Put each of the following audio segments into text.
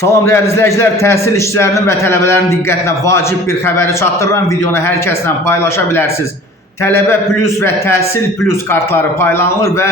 Salam değerli izləyicilər, təhsil işçilərinin və tələbələrin diqqətinə vacib bir xəbəri çatdırıram. Videonu hər kəslə paylaşa bilərsiniz. Tələbə plus və təhsil plus kartları paylanılır və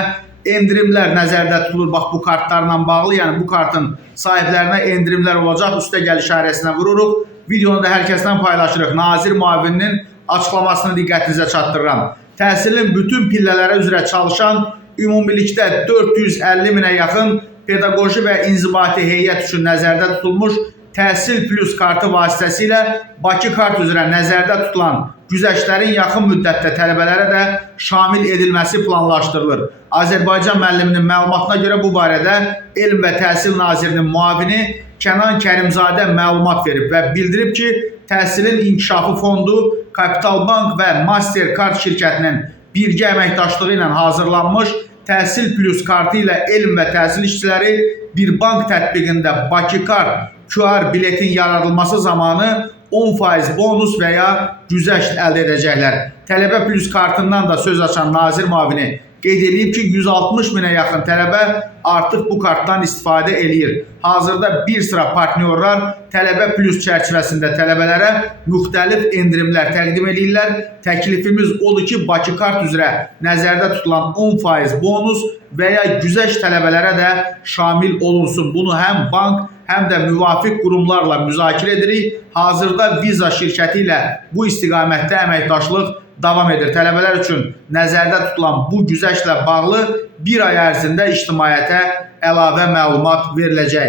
endirimlər nəzərdə tutulur. Bax, bu kartlarla bağlı, yəni bu kartın sahiblərinə endirimlər olacaq. Üstə gəl işarəsinə vururuq. Videonu da hər kəslə paylaşırıq. Nazir müavininin açıqlamasını diqqətinizə çatdırıram. Təhsilin bütün pillələri üzrə çalışan ümumilikdə 450 minə yaxın pedaqoji və inzibati heyət üçün nəzərdə tutulmuş təhsil plus kartı vasitəsilə Bakı kart üzrə nəzərdə tutulan güzəştlərin yaxın müddətdə tələbələrə də şamil edilməsi planlaşdırılır. Azərbaycan müəlliminin məlumatına görə bu barədə Elm və Təhsil Nazirinin müavini Kənan Kərimzadə məlumat verib və bildirib ki, Təhsilin İnkişafı Fondu, Kapital Bank və Mastercard şirkətinin birgə əməkdaşlığı ilə hazırlanmış Təhsil plus kartı ilə elm və təhsil işçiləri bir bank tətbiqində Bakı kart QR biletin yaradılması zamanı 10% bonus və ya güzəşt əldə edəcəklər. Tələbə plus kartından da söz açan nazir müavini qeyd edib ki, 160 minə yaxın tələbə artıq bu kartdan istifadə eləyir. Hazırda bir sıra partnyorlar tələbə plus çərçivəsində tələbələrə müxtəlif endirimlər təqdim edirlər. Təklifimiz odur ki, Bakı kart üzrə nəzərdə tutulan 10% bonus və ya güzəşt tələbələrə də şamil olunsun. Bunu həm bank, həm də müvafiq qurumlarla müzakirə edirik. Hazırda Visa şirkəti ilə bu istiqamətdə əməkdaşlıq davam edir. Tələbələr üçün nəzərdə tutulan bu güzəştlə bağlı bir ay ərzində ictimaiyyətə əlavə məlumat veriləcək.